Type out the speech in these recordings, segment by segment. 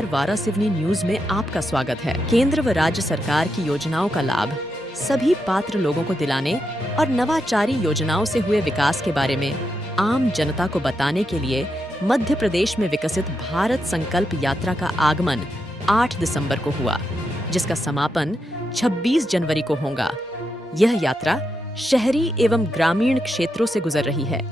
नमस्कार, वारासिवनी न्यूज में आपका स्वागत है। केंद्र व राज्य सरकार की योजनाओं का लाभ सभी पात्र लोगों को दिलाने और नवाचारी योजनाओं से हुए विकास के बारे में आम जनता को बताने के लिए मध्य प्रदेश में विकसित भारत संकल्प यात्रा का आगमन 8 दिसंबर को हुआ, जिसका समापन 26 जनवरी को होगा। यह यात्रा शहरी एवं ग्रामीण क्षेत्रों से गुजर रही है।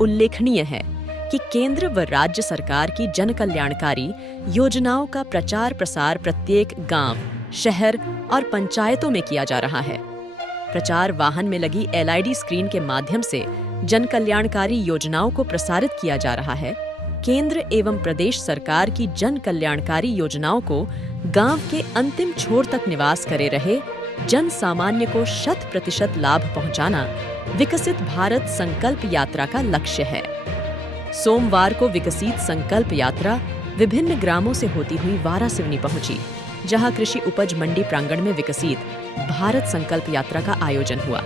उल्लेखनीय है कि केंद्र व राज्य सरकार की जन कल्याणकारी योजनाओं का प्रचार प्रसार प्रत्येक गांव, शहर और पंचायतों में किया जा रहा है। प्रचार वाहन में लगी एलईडी स्क्रीन के माध्यम से जन कल्याणकारी योजनाओं को प्रसारित किया जा रहा है। केंद्र एवं प्रदेश सरकार की जन कल्याणकारी योजनाओं को गांव के अंतिम छोर तक निवास करे रहे जन सामान्य को 100% लाभ पहुंचाना विकसित भारत संकल्प यात्रा का लक्ष्य है। सोमवार को विकसित संकल्प यात्रा विभिन्न ग्रामों से होती हुई वारासिवनी पहुंची, जहां कृषि उपज मंडी प्रांगण में विकसित भारत संकल्प यात्रा का आयोजन हुआ।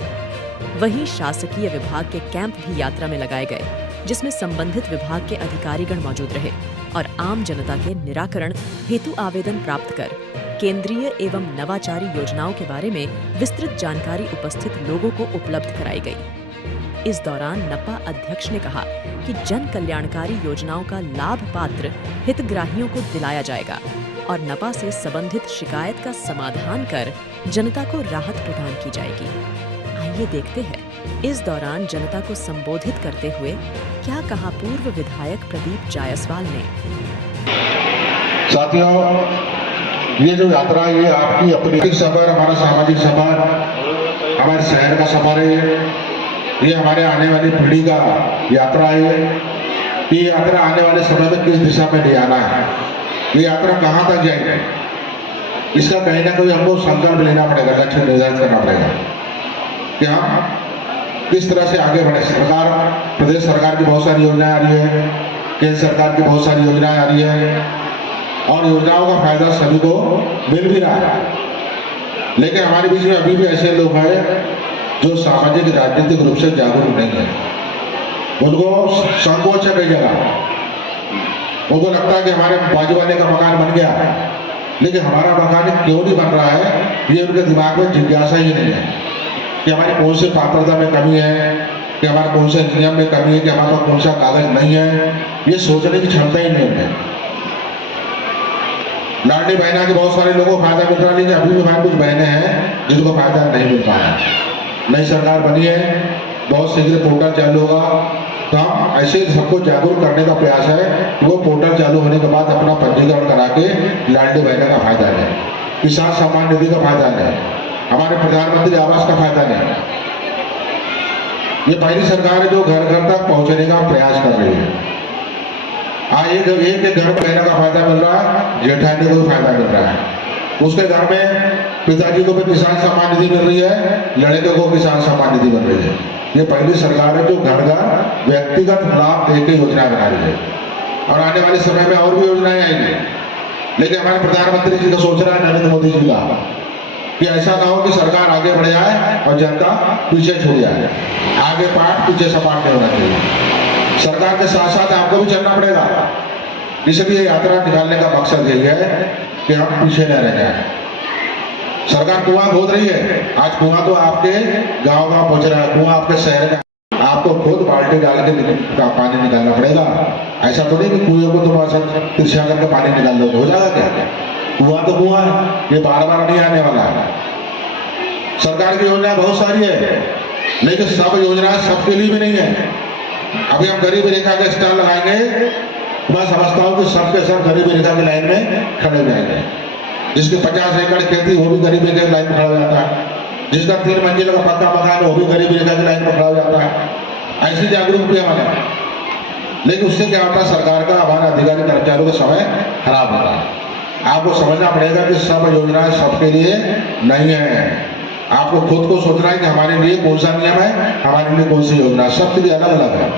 वहीं शासकीय विभाग के कैंप भी यात्रा में लगाए गए, जिसमें संबंधित विभाग के अधिकारीगण मौजूद रहे और आम जनता के निराकरण हेतु आवेदन प्राप्त कर केंद्रीय एवं नवाचारी योजनाओं के बारे में विस्तृत जानकारी उपस्थित लोगों को उपलब्ध कराई गई। इस दौरान नपा अध्यक्ष ने कहा कि जन कल्याणकारी योजनाओं का लाभ पात्र हितग्राहियों को दिलाया जाएगा और नपा से संबंधित शिकायत का समाधान कर जनता को राहत प्रदान की जाएगी। आइए देखते हैं इस दौरान जनता को संबोधित करते हुए क्या कहा पूर्व विधायक प्रदीप जायसवाल ने। साथियों, ये जो यात्रा है, ये आपकी अपनी सफर, हमारा सामाजिक सफर, हमारे शहर का सफर है। ये हमारे आने वाली पीढ़ी का यात्रा है। ये यात्रा आने वाले समय में किस दिशा में ले आना है, ये यात्रा कहाँ तक जाएगी, इसका कहीं ना कहीं हमको संकल्प लेना पड़ेगा, लक्ष्य निर्धारित करना पड़ेगा कि हम किस तरह से आगे बढ़े। प्रदेश सरकार की बहुत सारी योजनाएं आ रही है, केंद्र सरकार की बहुत सारी योजनाएं आ रही है और योजनाओं का फायदा सभी को मिल भी रहा है। लेकिन हमारे बीच में अभी भी ऐसे लोग हैं जो सामाजिक राजनीतिक रूप से जागरूक नहीं है। उनको संकोच है कई जगह, उनको लगता है कि हमारे बाजू वाले का मकान बन गया, लेकिन हमारा मकान क्यों नहीं बन रहा है, ये उनके दिमाग में जिज्ञासा ही नहीं है कि हमारी कौन सी पात्रता में कमी है, कि हमारे कौन से नियम में कमी है, कि हमारे पास कौन सा कागज नहीं है, ये सोचने की क्षमता ही नहीं है। लाडली बहना के बहुत सारे लोगों को फायदा मिल रहा है, लेकिन अभी भी हमारे कुछ बहनें हैं जिनको फायदा नहीं मिल पाया। नई सरकार बनी है, बहुत शीघ्र पोर्टल चालू होगा, तो हम ऐसे सबको जागरूक करने का प्रयास है कि वो पोर्टल चालू होने के बाद अपना पंजीकरण करा के लाडली बहना का फायदा लें, किसान सम्मान निधि का फायदा लें, हमारे प्रधानमंत्री आवास का फायदा लें। ये पहली सरकार है जो घर घर तक पहुंचने का प्रयास कर रही है। एक घर में बहना का फायदा मिल रहा है, जेठानी को भी फायदा मिल रहा है। उसके घर में पिताजी को भी किसान सम्मान निधि मिल रही है, लड़के को किसान सम्मान निधि मिल रही है। ये पहली सरकार है जो घर घर व्यक्तिगत लाभ देकर योजनाएं बना रही है और आने वाले समय में और भी योजनाएं आएंगी। लेकिन हमारे प्रधानमंत्री जी का सोच रहा है, नरेंद्र मोदी जी का, कि ऐसा ना हो कि सरकार आगे बढ़ जाए और जनता पीछे छूट जाए। आगे पाठ पीछे सपाट नहीं होना चाहिए। सरकार के साथ साथ आपको भी चलना पड़ेगा। इसलिए यात्रा निकालने का मकसद यही है कि हम पीछे न रह जाए। सरकार कुआं खोद रही है, आज कुआं तो आपके गांव गांव पहुंच रहा है, कुआं आपके शहर में, आपको खुद बाल्टी डाल के पानी निकालना पड़ेगा। ऐसा तो नहीं कि कुएं को तुम तिरछा करके पानी निकाल लो, हो जाएगा क्या? कुआं तो कुआं है, ये बार बार नहीं आने वाला है। सरकार की योजना बहुत सारी है, लेकिन सब योजना सबके लिए भी नहीं है। अभी हम गरीबी रेखा के स्टार लगाएंगे, मैं समझता हूँ कि सबके सब गरीबी रेखा की लाइन में खड़े हो जाएंगे। जिसके 50 एकड़ खेती वो भी गरीबी रेखा की लाइन में खड़ा हो जाता है, जिसका 3 मंजिल का पक्का मकान है वो भी गरीबी रेखा की लाइन में खड़ा हो जाता है। ऐसी जागरूक भी हमारे, लेकिन उससे क्या होता है, सरकार का, हमारे अधिकारी कर्मचारियों का समय खराब होता है। आपको समझना पड़ेगा कि सब योजनाएं सबके लिए नहीं है। आपको खुद को सोचना है कि हमारे लिए कौन सा नियम है, हमारे लिए कौन सी योजना, सबके लिए अलग अलग है।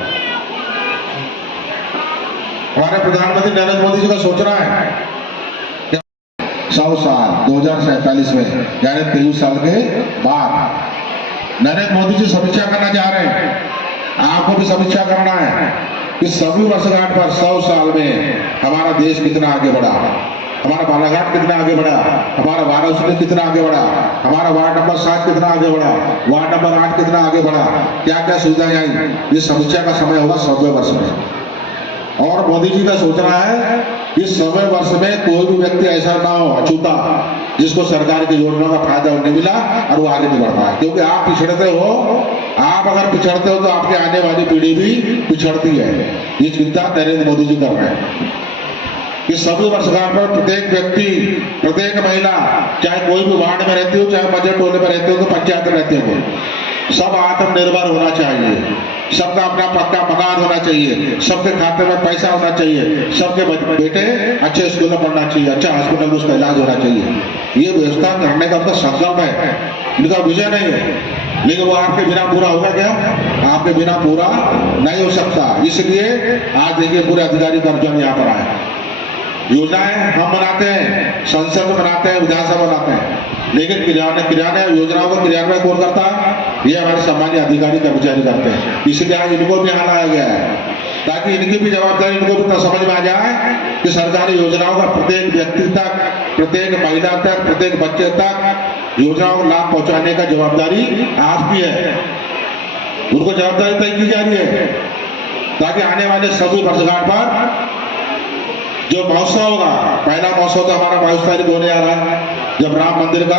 हमारे प्रधानमंत्री नरेंद्र मोदी जी का सोचना है कि 100 साल 2047 में, यानी 23 साल के बाद नरेंद्र मोदी जी समीक्षा करना चाह रहे हैं। आपको भी समीक्षा करना है कि सभी वर्षगांठ पर 100 साल में हमारा देश कितना आगे बढ़ा। हमारा बालाघाट कितना आगे बढ़ा, हमारा वाराणसी कितना आगे बढ़ा, हमारा वार्ड नंबर 7 कितना आगे बढ़ा, वार्ड नंबर 8 कितना आगे बढ़ा, क्या क्या सुविधाएं आई, ये समीक्षा का समय होगा 100वें वर्ष में। और मोदी जी का सोचना है इस 100वें वर्ष में कोई भी व्यक्ति ऐसा ना हो अछूता जिसको सरकार की योजनाओं का फायदा नहीं मिला और वो आगे नहीं बढ़ पाए, क्योंकि आप पिछड़ते हो, आप अगर पिछड़ते हो तो आपके आने वाली पीढ़ी भी पिछड़ती है। ये चिंता नरेंद्र मोदी जी कर रहे हैं कि सभी वर्षगांठ पर प्रत्येक व्यक्ति, प्रत्येक महिला, चाहे कोई भी वार्ड में रहती हो, चाहे मजर टोले में रहते हो, तो पंचायत में रहते हो, सब आत्मनिर्भर होना चाहिए, सबका अपना पक्का मकान होना चाहिए, सबके खाते में पैसा होना चाहिए, सबके बेटे अच्छे स्कूल में पढ़ना चाहिए, अच्छा हॉस्पिटल में उसका इलाज होना चाहिए। ये व्यवस्था करने का उनका संकल्प है, इनका विजय नहीं है, लेकिन वो आपके बिना पूरा होगा क्या? आपके बिना पूरा नहीं हो सकता। इसलिए आज देखिए पूरे अधिकारी कर्मचारी यहाँ पर आए, योजनाएं हम बनाते हैं, संसद में बनाते हैं, विधानसभा बनाते हैं, लेकिन क्रियान्वयन योजनाओं को क्रियान्वयन कौन करता है? ये हमारे सामान्य अधिकारी कर्मचारी करते हैं। इसलिए आज इनको भी यहाँ लाया गया है ताकि इनकी भी जवाबदारी इनको भी समझ में आ जाए कि सरकारी योजनाओं का प्रत्येक व्यक्ति तक, प्रत्येक महिला तक, प्रत्येक बच्चे तक योजनाओं को लाभ पहुंचाने का जवाबदारी आपकी है। उनको जवाबदारी तय की जा रही है ताकि आने वाले सभी वर्षगांठ पर जो महोत्सव होगा, पहला महोत्सव तो हमारा 22 तारीख होने आ रहा है, जब राम मंदिर का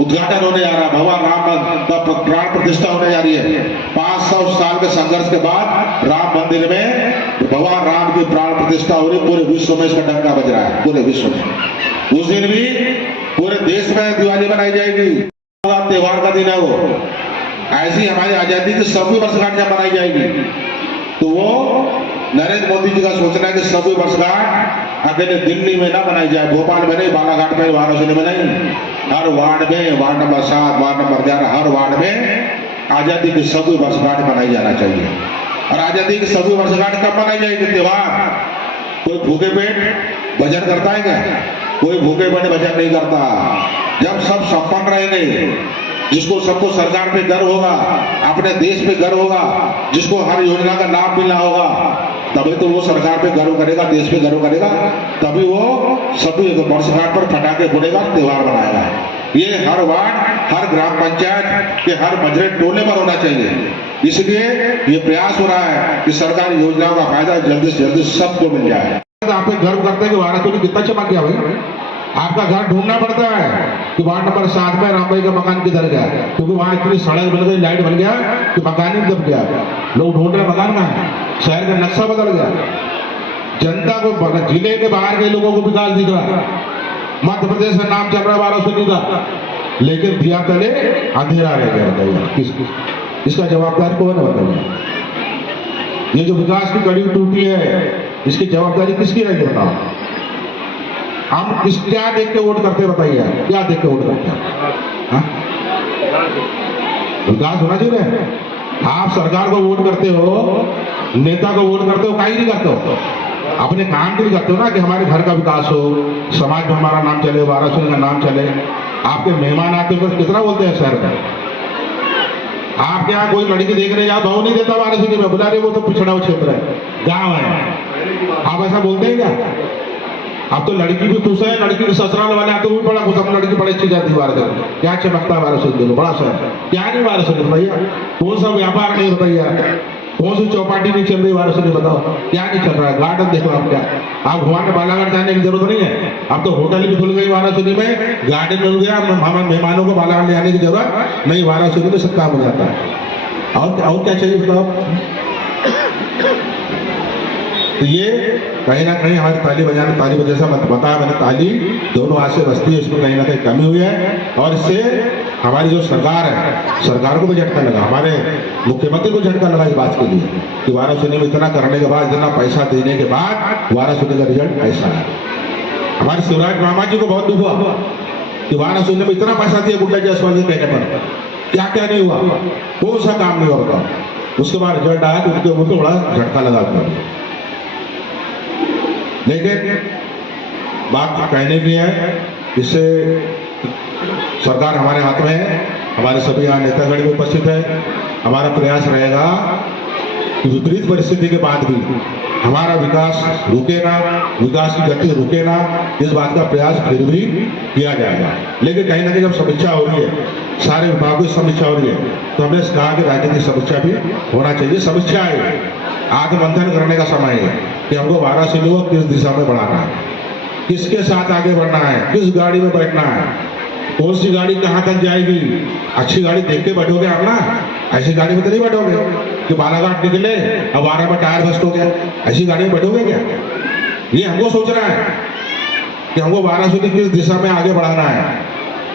उद्घाटन होने जा रहा है, भगवान राम का प्राण प्रतिष्ठा होने जा रही है। 500 साल के संघर्ष के बाद राम मंदिर में भगवान राम की प्राण प्रतिष्ठा हो रही, पूरे विश्व में इसका डंका बज रहा है, पूरे विश्व में। उस दिन भी पूरे देश में दिवाली मनाई जाएगी, त्योहार का दिन है वो। ऐसी हमारी आजादी की सभी वर्षगांठ मनाई जाएगी। तो वो नरेंद्र मोदी जी का सोचना है कि सभी वर्षगांठ अकेले दिल्ली में ना बनाई जाए, भोपाल में नहीं, बालाघाट में, वाराणसी में नहीं, हर वार्ड में, वार्ड नंबर 7, वार्ड नंबर 11, हर वार्ड में आजादी की सभी वर्षगांठ मनाई जाना चाहिए। और आजादी की सभी वर्षगांठ कब मनाई जाएगी? त्योहार। कोई भूखे पेट भजन करता है क्या? कोई भूखे पेट भजन नहीं करता। जब सब संपन्न रहेंगे, जिसको सबको सरकार पे गर्व होगा, अपने देश पे गर्व होगा, जिसको हर योजना का लाभ मिलना होगा, तभी तो वो सरकार पे गर्व करेगा, देश पे गर्व करेगा, तभी वो सभी वर्षगांठ पर पटाखे फोड़ेगा, त्योहार मनाएगा। ये हर वार्ड, हर ग्राम पंचायत के हर मजरे टोले पर होना चाहिए। इसलिए ये प्रयास हो रहा है कि सरकारी योजनाओं का फायदा जल्दी से जल्दी सबको मिल जाए। आप गर्व करते हैं कि वाराणसी में कितना चमक गया भाई। आपका घर ढूंढना पड़ता है कि वार्ड नंबर 7 में राम भाई का मकान किधर गया, क्योंकि वहां इतनी सड़क बन गई, लाइट बन गया कि मकान ही दब गया। लोग ढूंढ रहे मकान कहाँ है, शहर का नक्शा बदल गया, जनता को, जिले के बाहर के लोगों को विकास दिख रहा। मध्य प्रदेश में नाम चल रहा वाराणसी का, लेकिन दिया तले अंधेरा रह गया। बताइए इसका जवाबदार कौन है? बताइए ये जो विकास की कड़ी टूटी है, इसकी जवाबदारी किसकी रही? बताओ। हम क्या देख के वोट करते? बताइए क्या देख के वोट करते हैं? विकास होना चाहिए। आप सरकार को वोट करते हो, नेता को वोट करते हो, काहे नहीं करते हो? अपने काम के लिए करते हो ना, कि हमारे घर का विकास हो, समाज में हमारा नाम चले, वाराणसी का नाम चले। आपके मेहमान आते हो तो कितना बोलते हैं शहर में? आपके यहाँ कोई लड़की देखने जाओ, भाव नहीं देता वाराणसी में, बुला रहे वो तो पिछड़ा हुआ क्षेत्र है, गाँव है। आप ऐसा बोलते हैं क्या? अब तो लड़की भी खुश है, लड़की के ससुराल वाले आते हुए बड़ा खुश, अपनी लड़की बड़ी अच्छी जाती है वाराणसी, क्या चमकता है वाराणसी, देखो बड़ा शहर, क्या नहीं वाराणसी भैया? कौन सा व्यापार नहीं होता भैया? कौन सी चौपाटी नहीं चल रही वाराणसी में? बताओ क्या नहीं चल रहा है? गार्डन देखो आप, क्या आप घुमाने बालाघाट जाने की जरूरत नहीं है। अब तो होटल भी खुल गई वाराणसी में, गार्डन मिल गया, हमारे मेहमानों को बालाघाट ले आने की जरूरत नहीं, वाराणसी में सब काम हो जाता है। और क्या चाहिए बताओ? तो ये कहीं ना कहीं हमारी ताली बजाने, ताली जैसा बताया मैंने, ताली दोनों हाथ से बजती है, इसमें कहीं ना कहीं कमी हुई है। और इससे हमारी जो सरकार है, सरकार को भी झटका लगा, हमारे मुख्यमंत्री को झटका लगा इस बात के लिए कि वाराणसी में इतना करने के बाद, इतना पैसा देने के बाद वाराणसी का रिजल्ट ऐसा है। हमारे शिवराज मामा जी को बहुत दुख हुआ कि वाराणसी में इतना पैसा दिया गुड्डा जायसवाल के कहने पर, क्या क्या नहीं हुआ, कौन सा काम नहीं होता। उसके बाद रिजल्ट आया तो उनके ऊपर बड़ा झटका लगा। लेकिन बात कहने की है, इससे सरकार हमारे हाथ में है, हमारे सभी यहाँ नेतागण भी उपस्थित है। हमारा प्रयास रहेगा कि विपरीत परिस्थिति के बाद भी हमारा विकास रुके ना, विकास की गति रुके ना, इस बात का प्रयास फिर भी किया जाएगा। लेकिन कहीं ना कहीं जब समीक्षा हो रही है, सारे विभागों की समीक्षा हो रही है, तो हमने कहा कि राजनीतिक समीक्षा भी होना चाहिए। समीक्षा है, आत्ममंथन करने का समय है कि हमको वाराणसी को किस दिशा में बढ़ाना है, किसके साथ आगे बढ़ना है, किस गाड़ी में बैठना है, कौन सी गाड़ी कहाँ तक जाएगी। अच्छी गाड़ी देख के बैठोगे आप ना, ऐसी गाड़ी में तो नहीं बैठोगे कि बालाघाट निकले अब 12 में टायर बस्ट हो गया, ऐसी गाड़ी में बैठोगे क्या। ये हमको सोचना है कि हमको वाराणसी किस दिशा में आगे बढ़ाना है।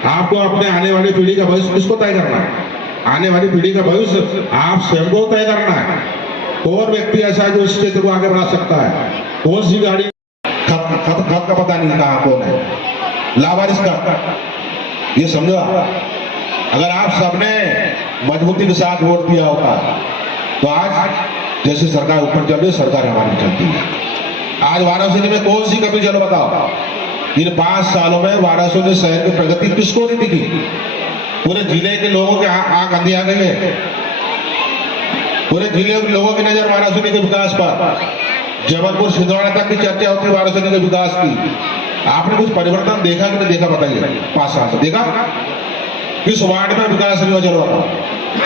आपको अपने आने वाली पीढ़ी का भविष्य किसको तय करना है, आने वाली पीढ़ी का भविष्य आप स्वयं को तय करना है। कौन व्यक्ति ऐसा है जो इस क्षेत्र को आगे बढ़ा सकता है, कौन सी गाड़ी खत का पता नहीं कहाँ कौन है, लावारिस का, ये समझो। अगर आप सबने मजबूती के साथ वोट दिया होता तो आज जैसे सरकार ऊपर चल रही, सरकार हमारी चलती है। आज वाराणसी में कौन सी कमी, चलो बताओ, इन 5 सालों में वाराणसी शहर की प्रगति किसको नहीं दिखी। पूरे जिले के लोगों के आंख अंधी आ गई है, पूरे जिले के लोगों की नजर वाराणसी के विकास पर। जबलपुर छिंदवाड़ा तक की चर्चा होती है वाराणसी के विकास की। आपने कुछ परिवर्तन देखा कि नहीं देखा, बताइए। 5 साल से देखा किस वार्ड में विकास नहीं हो चल रहा,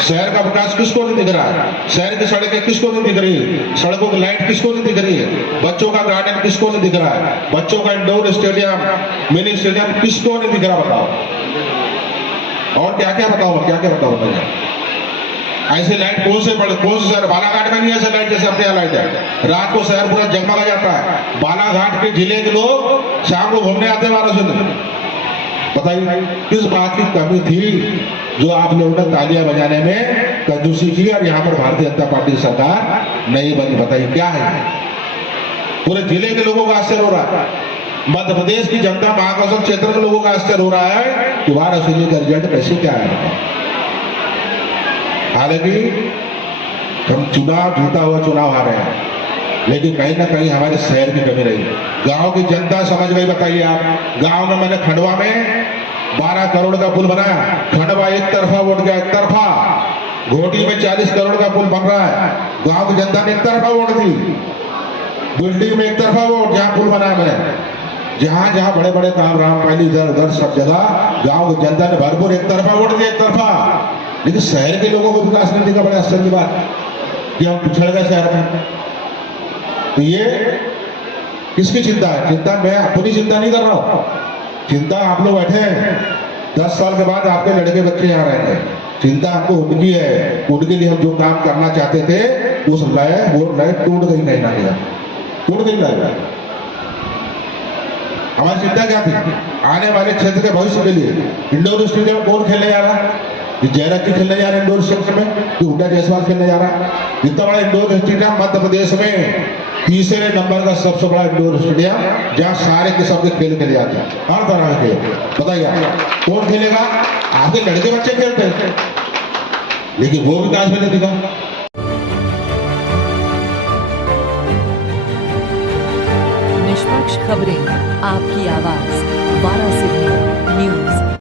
शहर का विकास किसको नहीं दिख रहा है, शहर की सड़कें किसको नहीं दिख रही है, सड़कों की लाइट किसको नहीं दिख रही है, बच्चों का गार्डन किसको नहीं दिख रहा है, बच्चों का इंडोर स्टेडियम, मिनी स्टेडियम किसको नहीं दिख रहा, बताओ। और क्या क्या बताओ, क्या क्या बताओ बताइए। ऐसी लाइट कौन से शहर, बालाघाट में नहीं ऐसा लाइट जैसे अपने यहाँ लाइट है। रात को शहर पूरा जगमगा जाता है। बालाघाट के जिले के लोग शाम को घूमने आते हैं वाराणसी में। बताइए किस बात की कमी थी जो आप लोगों ने तालियां बजाने में कंजूसी की और यहाँ पर भारतीय जनता पार्टी की सरकार नहीं बनी। बताइए क्या है। पूरे जिले के लोगों का आश्चर्य हो रहा है, मध्य प्रदेश की जनता, महाकौशल क्षेत्र के लोगों का आश्चर्य हो रहा है कि वाराणसी का रिजल्ट कैसे क्या है। हालांकि हम चुनाव जीता हुआ चुनाव हारे हैं, लेकिन कहीं ना कहीं हमारे शहर की कमी रही। गांव की जनता समझ गई। बताइए आप, गांव में मैंने खंडवा में 12 करोड़ का पुल बनाया, खंडवा एक तरफा वोट गया, एक तरफा। घोटी में 40 करोड़ का पुल बन रहा है, गांव की जनता ने एक तरफा वोट दी। बिल्डिंग में एक तरफा वोट, जहां पुल बनाया मैंने, जहां जहां बड़े बड़े काम, रामपाली, इधर उधर सब जगह गांव की जनता ने भरपूर एक तरफा वोट दिया, एक तरफा। लेकिन शहर के लोगों को विकास नहीं दिखा। बड़ा आश्चर्य की बात कि हम पिछड़ गए शहर में। तो ये किसकी चिंता है? चिंता मैं अपनी चिंता नहीं कर रहा हूं, चिंता आप लोग बैठे हैं। 10 साल के बाद आपके लड़के बच्चे यहाँ रहेंगे, चिंता आपको उनकी है। उनके लिए हम जो काम करना चाहते थे उस वो लय टूट गई, नहीं ना गया, टूट गई लय। हमारी चिंता क्या थी? आने वाले क्षेत्र के भविष्य के लिए इंडोर स्टेडियम कौन खेलने जा रहा है? जयराज जी खेलने जा रहे हैं इंडोर स्टेडियम में, कि हुड्डा जायसवाल खेलने जा रहा है। इतना बड़ा इंडोर स्टेडियम मध्य प्रदेश में 3रे नंबर का सबसे बड़ा इंडोर स्टेडियम, जहाँ सारे किस्म के खेल खेले जाते हैं, हर तरह के खेल। बताइए कौन खेलेगा? आपके लड़के बच्चे खेलते हैं, लेकिन वो विकास में नहीं दिखा। निष्पक्ष खबरें, आपकी आवाज, वाराणसी।